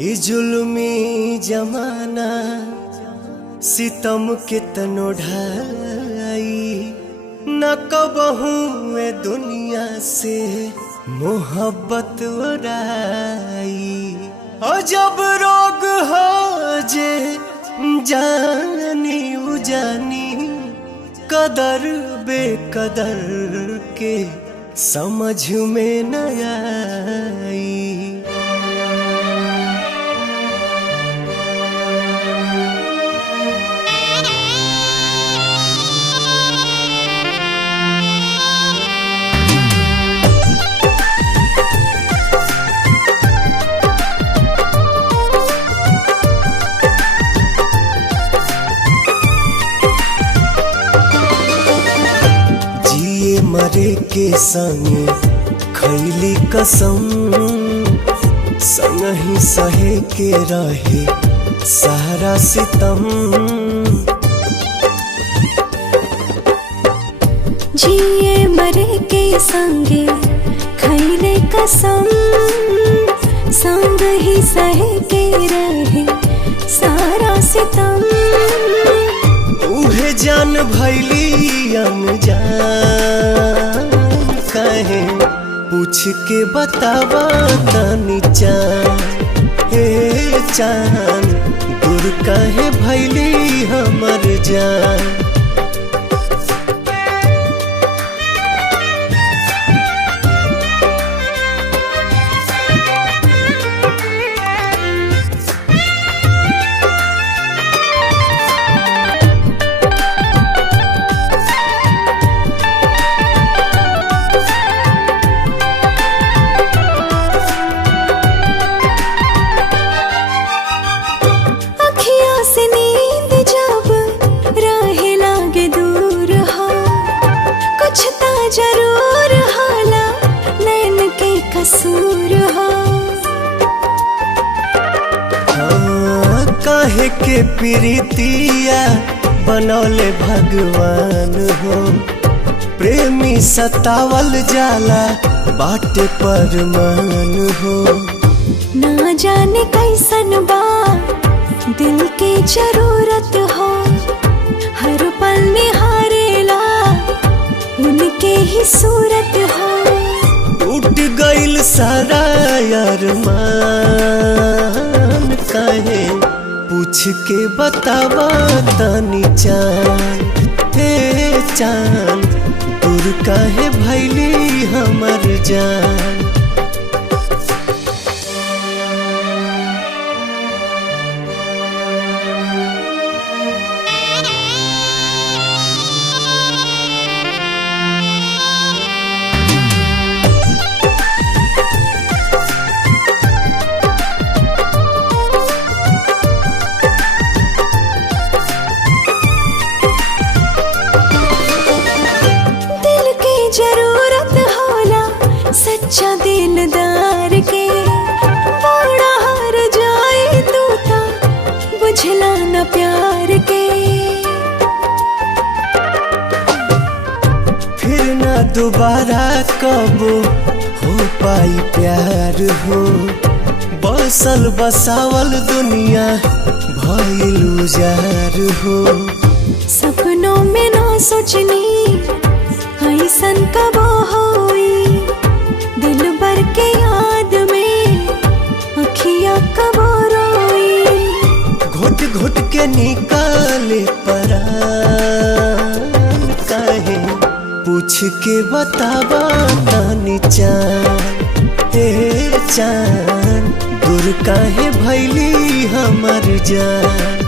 ई जुल्मी जमाना सितम के तनो ढाई न कबहू ए दुनिया से मोहब्बत उड़ाई। और जब रोग हो जे जानी उजानी कदर बेकदर के समझ में न आई। मरे के संगे खैली कसम संग ही सहे के रहे सारा सितम। जिए मरे के संगे खैले कसम संग ही सहे के रहे सारा सितम। उहे जान भैली अनजान कहे पूछ के बतावा तनी चान। हे चान दूर कहे भैली हमर जान। जरूर हाला नैन के कसूर हो। काहे के प्रीतिया बनौले भगवान हो। प्रेमी सतावल जाला बाटे परमान हो। ना जाने कैसन बा दिल के जरूरत हो। हर पल निहारेला उनके ही सूरत हो। टूट गइल सारा अरमान काहे पूछ के बतावा तनी चान। हे चान दूर काहे भैली हमर जान। सच्चा दिलदार के बड़ा हार जाए तू ता बुझला न प्यार के। फिर ना दोबारा कब हो पाई प्यार हो। बसल बसावल दुनिया भइल उजार हो। सपनों में ना सोचनी ऐसन कब होई। दिल भर के याद में अखियाँ कब रोई। घुट घुट के निकाले परान काहे पूछ के बतावा तनी चान। हे चान दूर काहे भैली हमर जान।